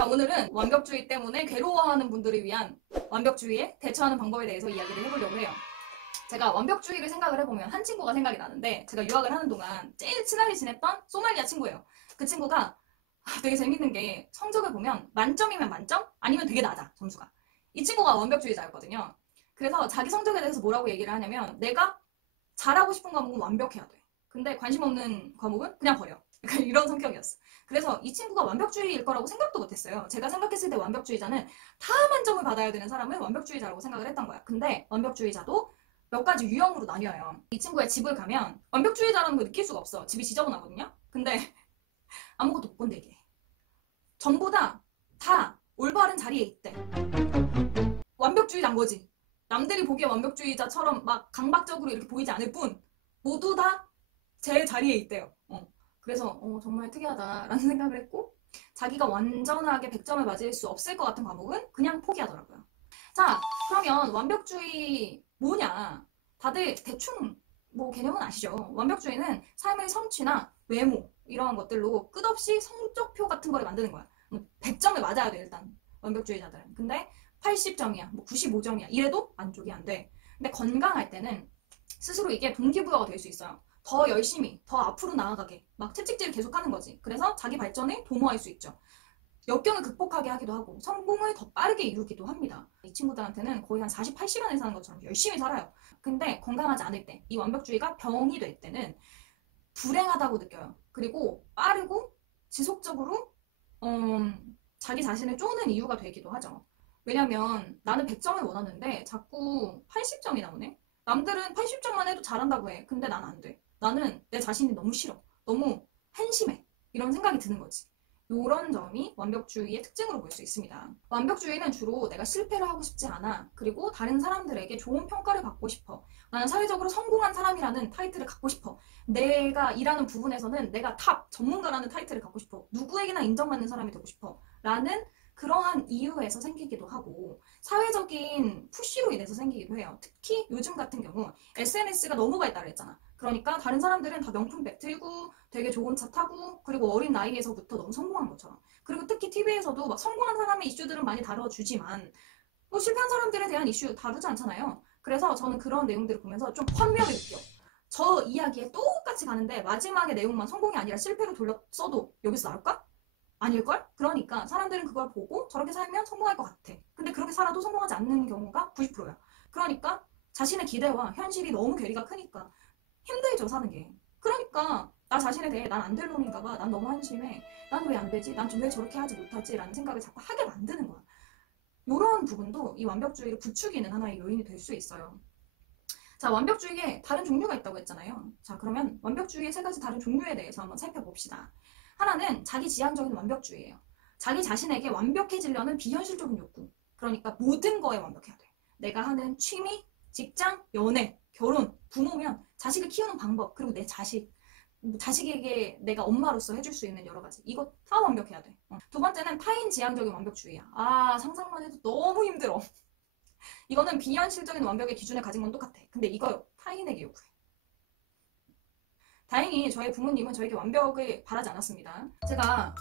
자, 오늘은 완벽주의 때문에 괴로워하는 분들을 위한 완벽주의에 대처하는 방법에 대해서 이야기를 해보려고 해요. 제가 완벽주의를 생각을 해보면 한 친구가 생각이 나는데, 제가 유학을 하는 동안 제일 친하게 지냈던 소말리아 친구예요. 그 친구가 되게 재밌는 게, 성적을 보면 만점이면 만점? 아니면 되게 낮아, 점수가. 이 친구가 완벽주의자였거든요. 그래서 자기 성적에 대해서 뭐라고 얘기를 하냐면, 내가 잘하고 싶은 과목은 완벽해야 돼. 근데 관심 없는 과목은 그냥 버려. 약간 이런 성격이었어. 그래서 이 친구가 완벽주의일 거라고 생각도 못했어요. 제가 생각했을 때 완벽주의자는 다 만점을 받아야 되는 사람을 완벽주의자라고 생각을 했던 거야. 근데 완벽주의자도 몇 가지 유형으로 나뉘어요. 이 친구의 집을 가면 완벽주의자라는 걸 느낄 수가 없어. 집이 지저분하거든요. 근데 아무것도 못 건드리게 해. 전부 다 올바른 자리에 있대. 완벽주의자인 거지. 남들이 보기에 완벽주의자처럼 막 강박적으로 이렇게 보이지 않을 뿐 모두 다 제 자리에 있대요. 그래서 정말 특이하다라는 생각을 했고, 자기가 완전하게 100점을 맞을 수 없을 것 같은 과목은 그냥 포기하더라고요. 자, 그러면 완벽주의 뭐냐? 다들 대충 뭐 개념은 아시죠? 완벽주의는 삶의 성취나 외모 이러한 것들로 끝없이 성적표 같은 거를 만드는 거야. 100점을 맞아야 돼, 일단 완벽주의자들은. 근데 80점이야, 뭐 95점이야 이래도 만족이 안 돼. 근데 건강할 때는 스스로 이게 동기부여가 될 수 있어요. 더 열심히, 더 앞으로 나아가게 막 채찍질을 계속하는 거지. 그래서 자기 발전에 도모할 수 있죠. 역경을 극복하게 하기도 하고 성공을 더 빠르게 이루기도 합니다. 이 친구들한테는 거의 한 48시간을 사는 것처럼 열심히 살아요. 근데 건강하지 않을 때, 이 완벽주의가 병이 될 때는 불행하다고 느껴요. 그리고 빠르고 지속적으로 자기 자신을 쪼는 이유가 되기도 하죠. 왜냐면 나는 100점을 원하는데 자꾸 80점이 나오네? 남들은 80점만 해도 잘한다고 해. 근데 난 안 돼. 나는 내 자신이 너무 싫어. 너무 한심해. 이런 생각이 드는 거지. 이런 점이 완벽주의의 특징으로 볼 수 있습니다. 완벽주의는 주로 내가 실패를 하고 싶지 않아. 그리고 다른 사람들에게 좋은 평가를 받고 싶어. 나는 사회적으로 성공한 사람이라는 타이틀을 갖고 싶어. 내가 일하는 부분에서는 내가 탑 전문가라는 타이틀을 갖고 싶어. 누구에게나 인정받는 사람이 되고 싶어. 라는 그러한 이유에서 생기기도 하고, 사회적인 푸시로 인해서 생기기도 해요. 특히 요즘 같은 경우 SNS가 너무 발달했잖아. 그러니까 다른 사람들은 다 명품백 들고 되게 좋은 차 타고, 그리고 어린 나이에서부터 너무 성공한 것처럼. 그리고 특히 TV에서도 막 성공한 사람의 이슈들은 많이 다뤄주지만 뭐 실패한 사람들에 대한 이슈 다루지 않잖아요. 그래서 저는 그런 내용들을 보면서 좀 환멸을 느껴. 저 이야기에 똑같이 가는데 마지막의 내용만 성공이 아니라 실패로 돌렸어도 여기서 나올까? 아닐걸? 그러니까 사람들은 그걸 보고 저렇게 살면 성공할 것 같아. 근데 그렇게 살아도 성공하지 않는 경우가 90%야. 그러니까 자신의 기대와 현실이 너무 괴리가 크니까 힘들죠, 사는 게. 그러니까 나 자신에 대해 난 안 될 놈인가 봐. 난 너무 한심해. 난 왜 안 되지? 난 좀 왜 저렇게 하지 못하지? 라는 생각을 자꾸 하게 만드는 거야. 이런 부분도 이 완벽주의를 부추기는 하나의 요인이 될 수 있어요. 자, 완벽주의에 다른 종류가 있다고 했잖아요. 자, 그러면 완벽주의의 세 가지 다른 종류에 대해서 한번 살펴봅시다. 하나는 자기지향적인 완벽주의예요. 자기 자신에게 완벽해지려는 비현실적인 욕구. 그러니까 모든 거에 완벽해야 돼. 내가 하는 취미, 직장, 연애, 결혼, 부모면 자식을 키우는 방법, 그리고 내 자식, 자식에게 내가 엄마로서 해줄 수 있는 여러 가지, 이거 다 완벽해야 돼. 두 번째는 타인 지향적인 완벽주의야. 상상만 해도 너무 힘들어. 이거는 비현실적인 완벽의 기준을 가진 건 똑같아. 근데 이거 타인에게 요구해. 다행히 저희 부모님은 저에게 완벽을 바라지 않았습니다. 제가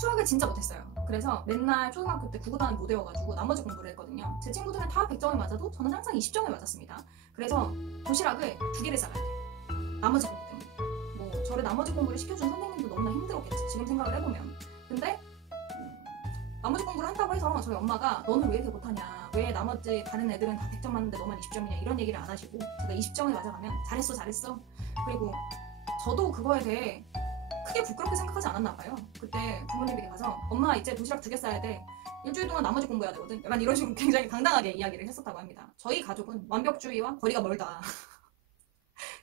수학을 진짜 못했어요. 그래서 맨날 초등학교 때 구구단을 못 외워가지고 나머지 공부를 했거든요. 제 친구들은 다 100점을 맞아도 저는 항상 20점을 맞았습니다. 그래서 도시락을 2개를 싸가야 돼. 나머지 공부 때문에. 뭐 저를 나머지 공부를 시켜준 선생님도 너무나 힘들었겠지, 지금 생각을 해보면. 근데 나머지 공부를 한다고 해서 저희 엄마가 너는 왜 이렇게 못하냐, 왜 나머지 다른 애들은 다 100점 맞는데 너만 20점이냐 이런 얘기를 안 하시고, 제가 20점을 맞아가면 잘했어. 그리고 저도 그거에 대해 크게 부끄럽게 생각하지 않았나 봐요. 그때 부모님에게 가서 엄마 이제 도시락 2개 싸야 돼. 일주일 동안 나머지 공부해야 되거든. 약간 이런 식으로 굉장히 당당하게 이야기를 했었다고 합니다. 저희 가족은 완벽주의와 거리가 멀다.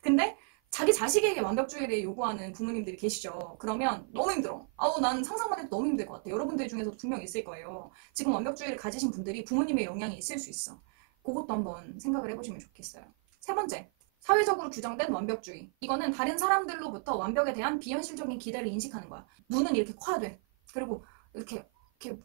근데 자기 자식에게 완벽주의를 요구하는 부모님들이 계시죠. 그러면 너무 힘들어. 난 상상만 해도 너무 힘들 것 같아. 여러분들 중에서도 분명 있을 거예요. 지금 완벽주의를 가지신 분들이 부모님의 영향이 있을 수 있어. 그것도 한번 생각을 해보시면 좋겠어요. 세 번째, 사회적으로 규정된 완벽주의. 이거는 다른 사람들로부터 완벽에 대한 비현실적인 기대를 인식하는 거야. 눈은 이렇게 커야 돼. 그리고 이렇게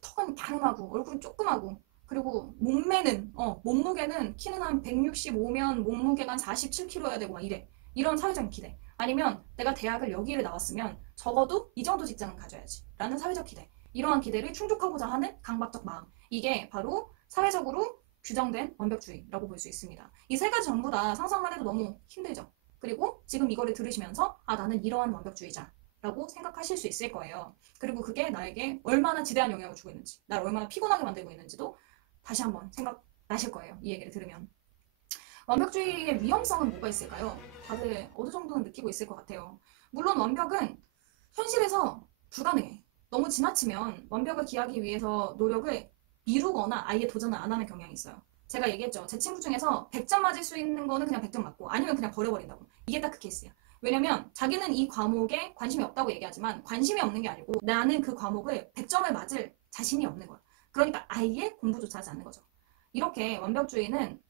턱은 갸름하고 얼굴은 조그마고, 그리고 몸무게는 키는 한 165면 몸무게가 한 47kg여야 되고 막 이래. 이런 사회적인 기대. 아니면 내가 대학을 여기를 나왔으면 적어도 이 정도 직장은 가져야지 라는 사회적 기대. 이러한 기대를 충족하고자 하는 강박적 마음. 이게 바로 사회적으로 규정된 완벽주의라고 볼 수 있습니다. 이 세 가지 전부 다 상상만 해도 너무 힘들죠. 그리고 지금 이거를 들으시면서 나는 이러한 완벽주의자라고 생각하실 수 있을 거예요. 그리고 그게 나에게 얼마나 지대한 영향을 주고 있는지, 나를 얼마나 피곤하게 만들고 있는지도 다시 한번 생각나실 거예요. 이 얘기를 들으면. 완벽주의의 위험성은 뭐가 있을까요? 다들 어느 정도는 느끼고 있을 것 같아요. 물론 완벽은 현실에서 불가능해. 너무 지나치면 완벽을 기하기 위해서 노력을 미루거나 아예 도전을 안 하는 경향이 있어요. 제가 얘기했죠. 제 친구 중에서 100점 맞을 수 있는 거는 그냥 100점 맞고 아니면 그냥 버려버린다고. 이게 딱 그 케이스야. 왜냐면 자기는 이 과목에 관심이 없다고 얘기하지만 관심이 없는 게 아니고 나는 그 과목을 100점을 맞을 자신이 없는 거야. 그러니까 아예 공부조차 하지 않는 거죠. 이렇게 완벽주의는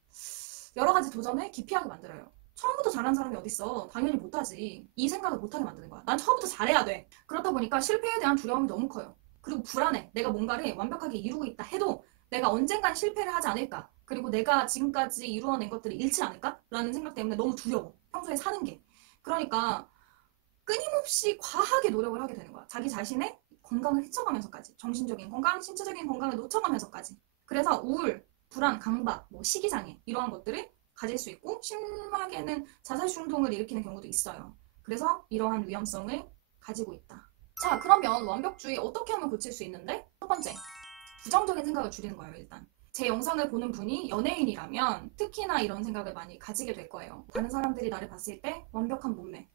여러 가지 도전을 기피하게 만들어요. 처음부터 잘하는 사람이 어딨어. 당연히 못하지. 이 생각을 못하게 만드는 거야. 난 처음부터 잘해야 돼. 그렇다 보니까 실패에 대한 두려움이 너무 커요. 그리고 불안해. 내가 뭔가를 완벽하게 이루고 있다 해도 내가 언젠간 실패를 하지 않을까. 그리고 내가 지금까지 이루어낸 것들이 잃지 않을까? 라는 생각 때문에 너무 두려워. 평소에 사는 게. 그러니까 끊임없이 과하게 노력을 하게 되는 거야. 자기 자신의 건강을 해쳐가면서까지. 정신적인 건강, 신체적인 건강을 놓쳐가면서까지. 그래서 우울, 불안, 강박, 식이장애 이러한 것들을 가질 수 있고 심하게는 자살충동을 일으키는 경우도 있어요. 그래서 이러한 위험성을 가지고 있다. 자, 그러면 완벽주의 어떻게 하면 고칠 수 있는데? 첫 번째, 부정적인 생각을 줄이는 거예요. 일단 제 영상을 보는 분이 연예인이라면 특히나 이런 생각을 많이 가지게 될 거예요. 다른 사람들이 나를 봤을 때 완벽한 몸매,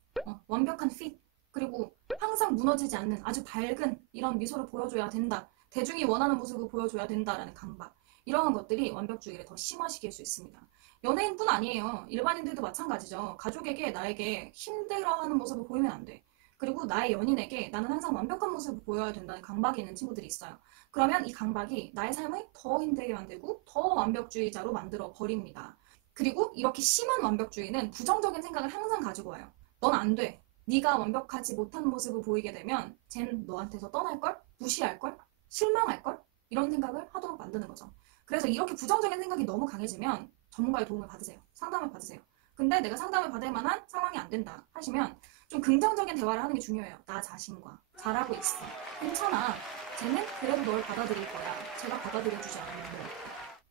완벽한 핏, 그리고 항상 무너지지 않는 아주 밝은 이런 미소를 보여줘야 된다. 대중이 원하는 모습을 보여줘야 된다라는 강박. 이러한 것들이 완벽주의를 더 심화시킬 수 있습니다. 연예인뿐 아니에요. 일반인들도 마찬가지죠. 가족에게 나에게 힘들어하는 모습을 보이면 안 돼. 그리고 나의 연인에게 나는 항상 완벽한 모습을 보여야 된다는 강박이 있는 친구들이 있어요. 그러면 이 강박이 나의 삶을 더 힘들게 만들고 더 완벽주의자로 만들어 버립니다. 그리고 이렇게 심한 완벽주의는 부정적인 생각을 항상 가지고 와요. 넌 안 돼. 네가 완벽하지 못한 모습을 보이게 되면 쟨 너한테서 떠날걸? 무시할걸? 실망할걸? 이런 생각을 하도록 만드는 거죠. 그래서 이렇게 부정적인 생각이 너무 강해지면 전문가의 도움을 받으세요. 상담을 받으세요. 근데 내가 상담을 받을 만한 상황이 안 된다 하시면 좀 긍정적인 대화를 하는 게 중요해요. 나 자신과. 잘하고 있어. 괜찮아. 쟤는 그래도 널 받아들일 거야. 제가 받아들여주지 않으면 뭐.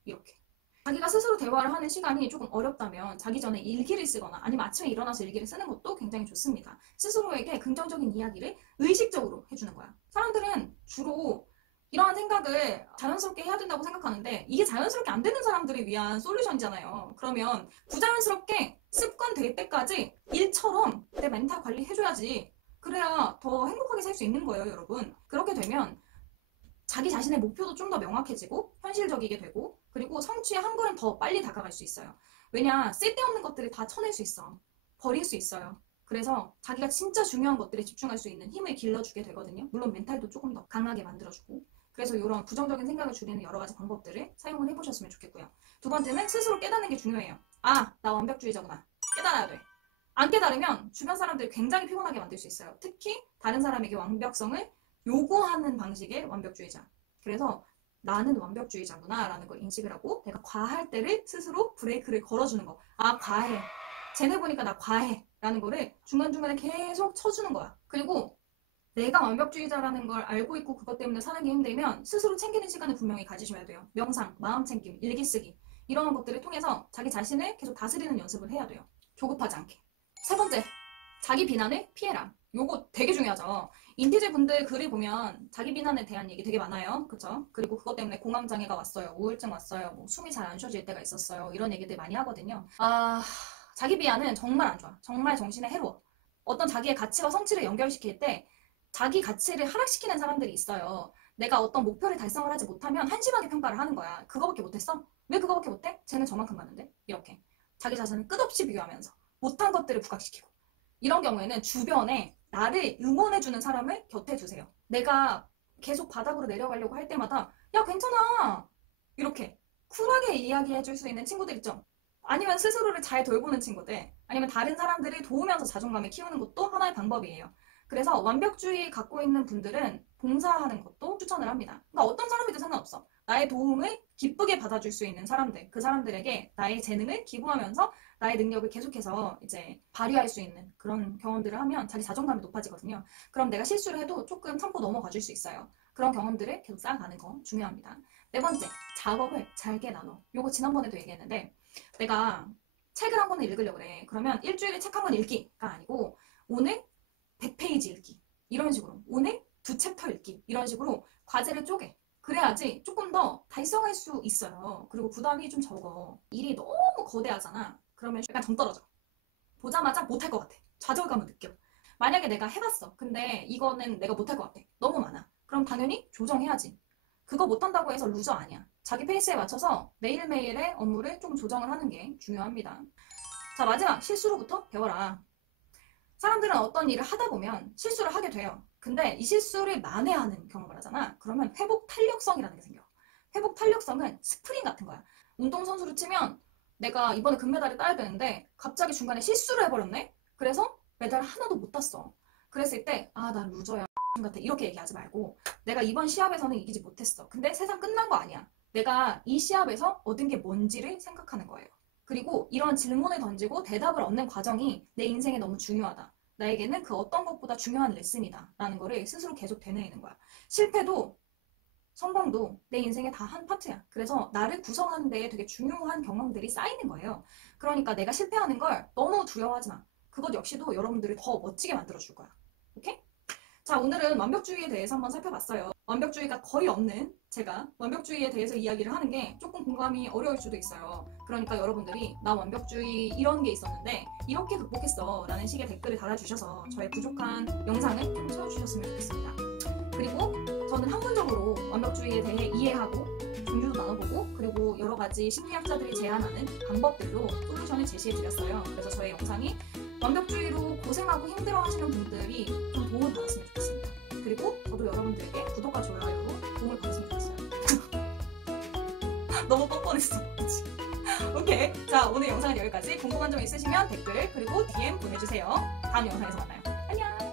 이렇게. 자기가 스스로 대화를 하는 시간이 조금 어렵다면 자기 전에 일기를 쓰거나 아니면 아침에 일어나서 일기를 쓰는 것도 굉장히 좋습니다. 스스로에게 긍정적인 이야기를 의식적으로 해주는 거야. 사람들은 주로 이러한 생각을 자연스럽게 해야 된다고 생각하는데 이게 자연스럽게 안 되는 사람들을 위한 솔루션이잖아요. 그러면 부자연스럽게 습관 될 때까지 일처럼 내 멘탈 관리 해줘야지. 그래야 더 행복하게 살 수 있는 거예요, 여러분. 그렇게 되면 자기 자신의 목표도 좀 더 명확해지고 현실적이게 되고 그리고 성취에 한 걸음 더 빨리 다가갈 수 있어요. 왜냐, 쓸데없는 것들을 다 쳐낼 수 있어. 버릴 수 있어요. 그래서 자기가 진짜 중요한 것들에 집중할 수 있는 힘을 길러주게 되거든요. 물론 멘탈도 조금 더 강하게 만들어주고. 그래서 이런 부정적인 생각을 줄이는 여러 가지 방법들을 사용을 해보셨으면 좋겠고요. 두 번째는 스스로 깨닫는 게 중요해요. 아, 나 완벽주의자구나. 깨달아야 돼. 안 깨달으면 주변 사람들을 굉장히 피곤하게 만들 수 있어요. 특히 다른 사람에게 완벽성을 요구하는 방식의 완벽주의자. 그래서 나는 완벽주의자구나 라는 걸 인식을 하고 내가 과할 때를 스스로 브레이크를 걸어주는 거. 아, 과해. 쟤네 보니까 나 과해 라는 거를 중간중간에 계속 쳐주는 거야. 그리고 내가 완벽주의자라는 걸 알고 있고 그것 때문에 사는 게 힘들면 스스로 챙기는 시간을 분명히 가지셔야 돼요. 명상, 마음챙김, 일기쓰기 이런 것들을 통해서 자기 자신을 계속 다스리는 연습을 해야 돼요. 조급하지 않게. 세 번째, 자기 비난을 피해라. 요거 되게 중요하죠. 인티즈 분들 글을 보면 자기 비난에 대한 얘기 되게 많아요. 그쵸? 그리고 그것 때문에 공황장애가 왔어요. 우울증 왔어요. 숨이 잘 안 쉬어질 때가 있었어요. 이런 얘기들 많이 하거든요. 자기 비하는 정말 안 좋아. 정말 정신에 해로워. 어떤 자기의 가치와 성취를 연결시킬 때 자기 가치를 하락시키는 사람들이 있어요. 내가 어떤 목표를 달성을 하지 못하면 한심하게 평가를 하는 거야. 그거밖에 못했어? 왜 그거밖에 못해? 쟤는 저만큼 많은데? 이렇게. 자기 자신을 끝없이 비교하면서 못한 것들을 부각시키고. 이런 경우에는 주변에 나를 응원해주는 사람을 곁에 두세요. 내가 계속 바닥으로 내려가려고 할 때마다 야, 괜찮아. 이렇게 쿨하게 이야기해줄 수 있는 친구들 있죠? 아니면 스스로를 잘 돌보는 친구들, 아니면 다른 사람들을 도우면서 자존감을 키우는 것도 하나의 방법이에요. 그래서 완벽주의 갖고 있는 분들은 봉사하는 것도 추천을 합니다. 그러니까 어떤 사람이든 상관없어. 나의 도움을 기쁘게 받아줄 수 있는 사람들, 그 사람들에게 나의 재능을 기부하면서 나의 능력을 계속해서 이제 발휘할 수 있는 그런 경험들을 하면 자기 자존감이 높아지거든요. 그럼 내가 실수를 해도 조금 참고 넘어가 줄 수 있어요. 그런 경험들을 계속 쌓아가는 거 중요합니다. 네 번째, 작업을 잘게 나눠. 요거 지난번에도 얘기했는데 내가 책을 한 권을 읽으려고 그래. 그러면 일주일에 책 한 권 읽기가 아니고 오늘 100페이지 읽기 이런 식으로, 오늘 2챕터 읽기 이런 식으로 과제를 쪼개. 그래야지 조금 더 달성할 수 있어요. 그리고 부담이 좀 적어. 일이 너무 거대하잖아. 그러면 약간 정 떨어져. 보자마자 못할 것 같아. 좌절감을 느껴. 만약에 내가 해봤어. 근데 이거는 내가 못할 것 같아. 너무 많아. 그럼 당연히 조정해야지. 그거 못한다고 해서 루저 아니야. 자기 페이스에 맞춰서 매일매일의 업무를 좀 조정을 하는 게 중요합니다. 자, 마지막, 실수로부터 배워라. 사람들은 어떤 일을 하다 보면 실수를 하게 돼요. 근데 이 실수를 만회하는 경험을 하잖아. 그러면 회복 탄력성이라는 게 생겨. 회복 탄력성은 스프링 같은 거야. 운동선수로 치면 내가 이번에 금메달을 따야 되는데 갑자기 중간에 실수를 해버렸네? 그래서 메달 하나도 못 땄어. 그랬을 때 아, 나 루저야 같아 이렇게 얘기하지 말고 내가 이번 시합에서는 이기지 못했어. 근데 세상 끝난 거 아니야. 내가 이 시합에서 얻은 게 뭔지를 생각하는 거예요. 그리고 이런 질문을 던지고 대답을 얻는 과정이 내 인생에 너무 중요하다. 나에게는 그 어떤 것보다 중요한 레슨이다 라는 거를 스스로 계속 되뇌이는 거야. 실패도 성공도 내 인생의 다 한 파트야. 그래서 나를 구성하는 데에 되게 중요한 경험들이 쌓이는 거예요. 그러니까 내가 실패하는 걸 너무 두려워하지 마. 그것 역시도 여러분들을 더 멋지게 만들어줄 거야. 오케이? 자, 오늘은 완벽주의에 대해서 한번 살펴봤어요. 완벽주의가 거의 없는 제가 완벽주의에 대해서 이야기를 하는 게 조금 공감이 어려울 수도 있어요. 그러니까 여러분들이 나 완벽주의 이런 게 있었는데 이렇게 극복했어 라는 식의 댓글을 달아주셔서 저의 부족한 영상을 좀 채워주셨으면 좋겠습니다. 그리고 저는 학문적으로 완벽주의에 대해 이해하고 종류도 나눠보고 그리고 여러 가지 심리학자들이 제안하는 방법들로 솔루션을 제시해드렸어요. 그래서 저의 영상이 완벽주의로 고생하고 힘들어하시는 분들이 좀 도움을 받았으면 좋겠습니다. 그리고 저도 여러분들에게 구독과 좋아요로 도움을 받았으면 좋겠어요. 너무 뻔뻔했어. 오케이. 자, 오늘 영상은 여기까지. 궁금한 점 있으시면 댓글 그리고 DM 보내주세요. 다음 영상에서 만나요. 안녕.